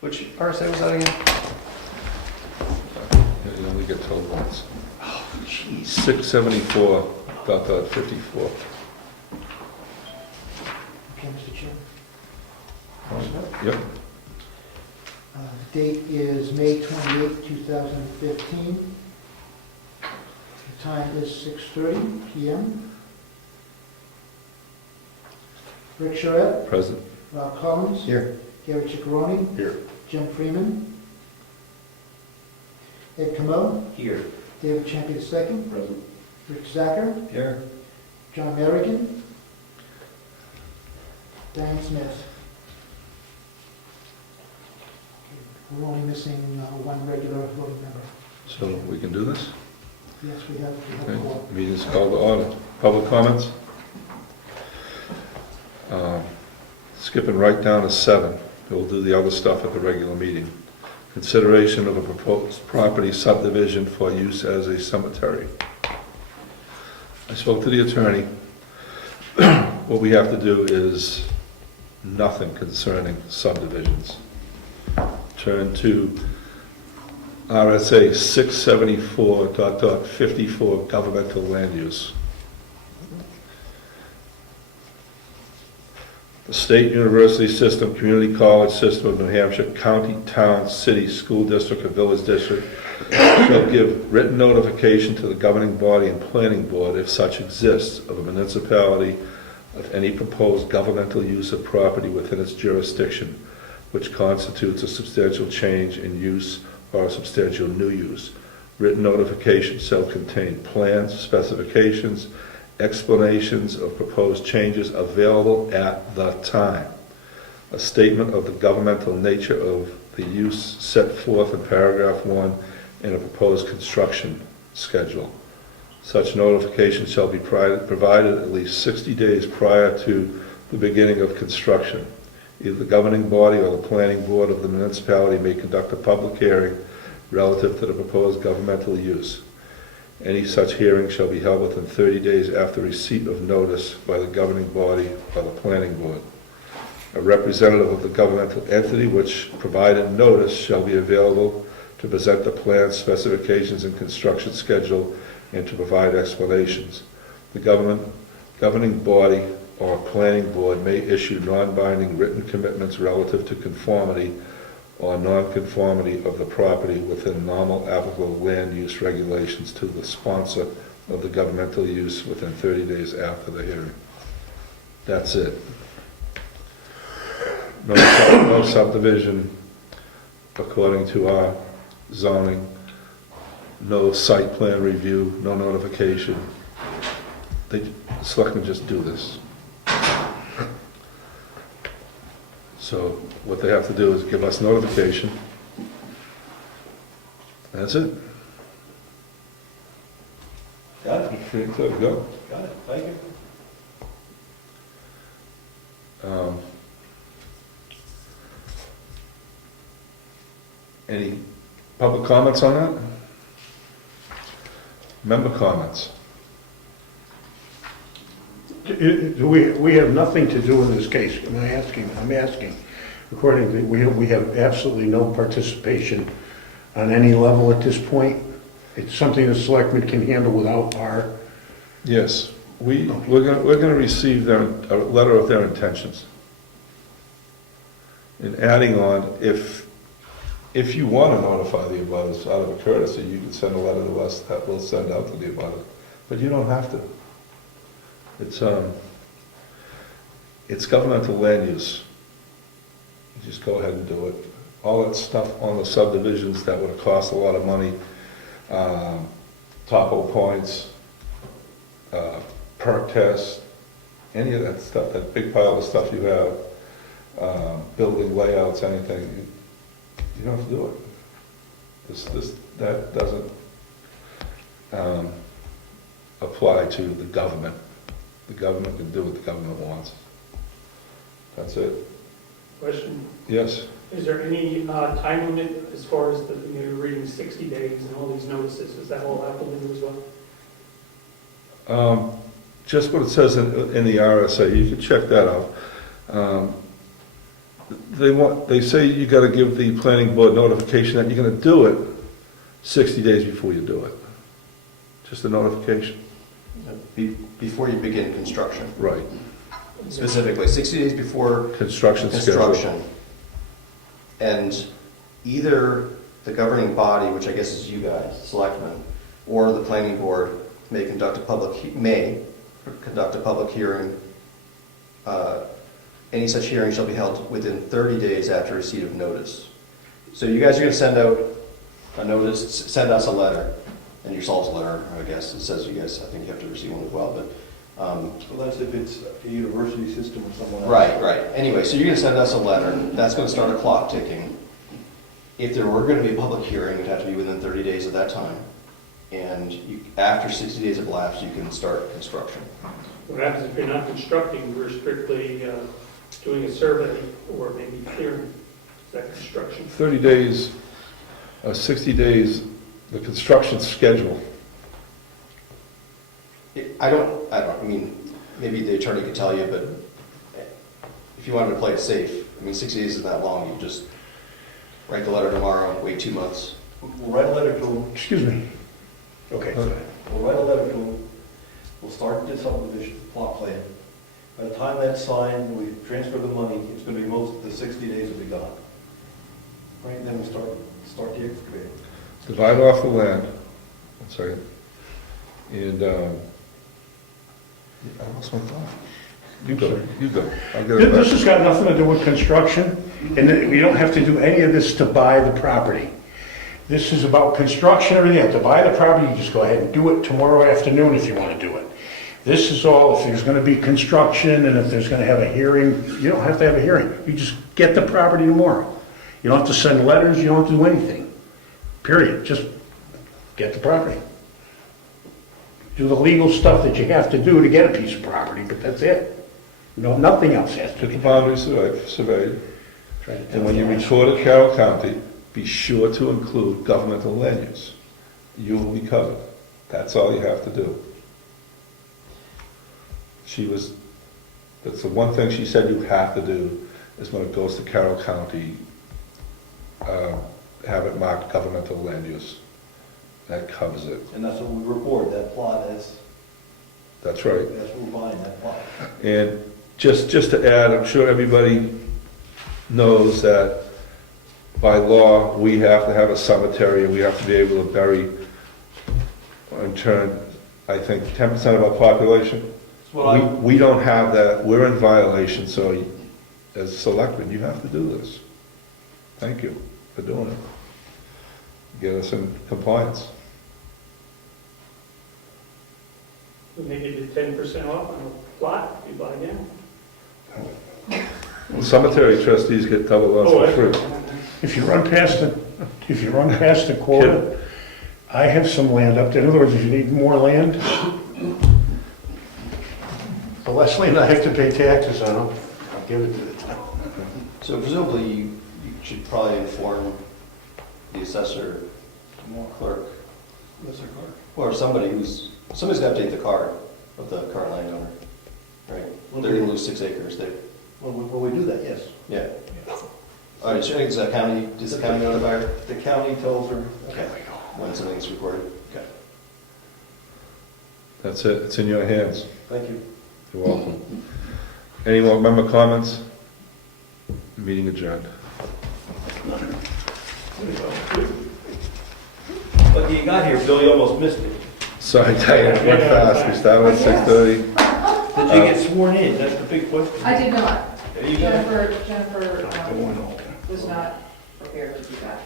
Which RSA was that again? You only get told once. Oh, jeez. 674.54. Okay, Mr. Chair. Yep. Date is May 28, 2015. The time is 6:30 PM. Rick Charette, Present. Rob Collins, Here. Gary Ciccarone, Here. Jim Freeman, Ed Comeau, Here. David Champion II, Present. Rick Zacher, Here. John Merrigan, Diane Smith. We're only missing one regular voting member. So we can do this? Yes, we have Okay. four. Meeting's called to order. Public comments? Skipping right down to 7. We'll do the other stuff at the regular meeting. Consideration of a proposed property subdivision for use as a cemetery. I spoke to the attorney. What we have to do is nothing concerning subdivisions. Turn to RSA 674.54 governmental land use. The state university system, community college system of New Hampshire, county, town, city, school district, or village district shall give written notification to the governing body and planning board, if such exists, of a municipality of any proposed governmental use of property within its jurisdiction, which constitutes a substantial change in use or a substantial new use. Written notification shall contain plans, specifications, explanations of proposed changes available at the time. A statement of the governmental nature of the use set forth in paragraph 1 in a proposed construction schedule. Such notification shall be provided at least 60 days prior to the beginning of construction. Either the governing body or the planning board of the municipality may conduct a public hearing relative to the proposed governmental use. Any such hearing shall be held within 30 days after receipt of notice by the governing body or the planning board. A representative of the governmental entity which provided notice shall be available to present the plans, specifications, and construction schedule and to provide explanations. The governing body or planning board may issue non-binding written commitments relative to conformity or non-conformity of the property within normal applicable land use regulations to the sponsor of the governmental use within 30 days after the hearing. That's it. No subdivision according to our zoning, no site plan review, no notification. The selectmen just do this. So what they have to do is give us notification. That's it. Got it. Free and clear, go. Got it. Thank you. Any public comments on that? Member comments? We have nothing to do in this case. I'm asking. According to, we have absolutely no participation on any level at this point. It's something the selectmen can handle without our, Yes, we're gonna receive a letter of their intentions. And adding on, if you want to notify the abutters out of a courtesy, you can send a letter to us that we'll send out to the abutters, but you don't have to. It's governmental land use. You just go ahead and do it. All that stuff on the subdivisions that would have cost a lot of money, topo points, perk tests, any of that stuff, that big pile of stuff you have, building layouts, anything, you don't have to do it. That doesn't apply to the government. The government can do what the government wants. That's it. Question, Yes? is there any time limit as far as you're reading 60 days and all these notices? Is that all applicable as well? Just what it says in the RSA, you can check that out. they say you gotta give the planning board notification that you're gonna do it 60 days before you do it. Just a notification. Before you begin construction, Right. specifically, 60 days before Construction schedule. construction. And either the governing body, which I guess is you guys, selectmen, or the planning board may conduct a public hearing. Any such hearing shall be held within 30 days after receipt of notice. So you guys are going to send out a notice, send us a letter, and yourselves a letter, I guess. It says you guys, I think you have to receive one as well, but. Well, that's if it's a university system or someone else. Right. Anyway, so you're going to send us a letter. That's going to start a clock ticking. If there were going to be a public hearing, it would have to be within 30 days of that time. And after 60 days have elapsed, you can start construction. What happens if you're not constructing, we're strictly doing a survey or maybe clearing? Is that construction? 30 days, 60 days, the construction schedule. I mean, maybe the attorney could tell you, but if you wanted to play it safe, I mean, 60 days isn't that long. You just write the letter tomorrow, wait 2 months. We'll write a letter to them, Excuse me. Okay. we'll write a letter to them, we'll start the subdivision plot plan. By the time that's signed, we transfer the money, it's gonna be the 60 days will be gone. Right, then we start the excavating. Divide off the land, one second, and, I lost my thought. You go, I'll get it This back. has got nothing to do with construction, and we don't have to do any of this to buy the property. This is about construction, everything. To buy the property, you just go ahead and do it tomorrow afternoon if you want to do it. This is all, if there's going to be construction and if there's going to have a hearing, you don't have to have a hearing. You just get the property tomorrow. You don't have to send letters, you don't have to do anything. Period. Just get the property. Do the legal stuff that you have to do to get a piece of property, but that's it. No, nothing else has to Get be the done. boundary surveyed, Try to tell and when you you. record at Carroll County, be sure to include governmental land use. You will be covered. That's all you have to do. That's the one thing she said you have to do, is when it goes to Carroll County, have it marked governmental land use. That covers it. And that's what we record, that plot, That's right. that's what we're buying, that plot. And just to add, I'm sure everybody knows that by law, we have to have a cemetery, and we have to be able to bury, in turn, I think, 10% of our population. That's what We don't have that, we're in violation, so as selectmen, you have to do this. Thank you for doing it. Get us in compliance. We maybe did 10% off on a plot if you buy now. Well, cemetery trustees get double off for free. If you run past the quarter, I have some land up there. In other words, if you need more land, the less land I have to pay taxes on, I'll give it to the town. So presumably, you should probably inform the assessor, clerk, or somebody's got to update the card of the current landowner, right? They're going to lose 6 acres. When we do that, yes. Yeah. All right, so does the county notify her? The county tells her, Okay. When something's recorded? Okay. That's it, it's in your hands. thank you. You're welcome. Any more member comments? Meeting adjourned. Lucky you got here, Bill, you almost missed it. Sorry, Diane, it went fast, we started at 6:30. Did you get sworn in? That's the big question. I did not. There you go. Jennifer was not prepared to do that.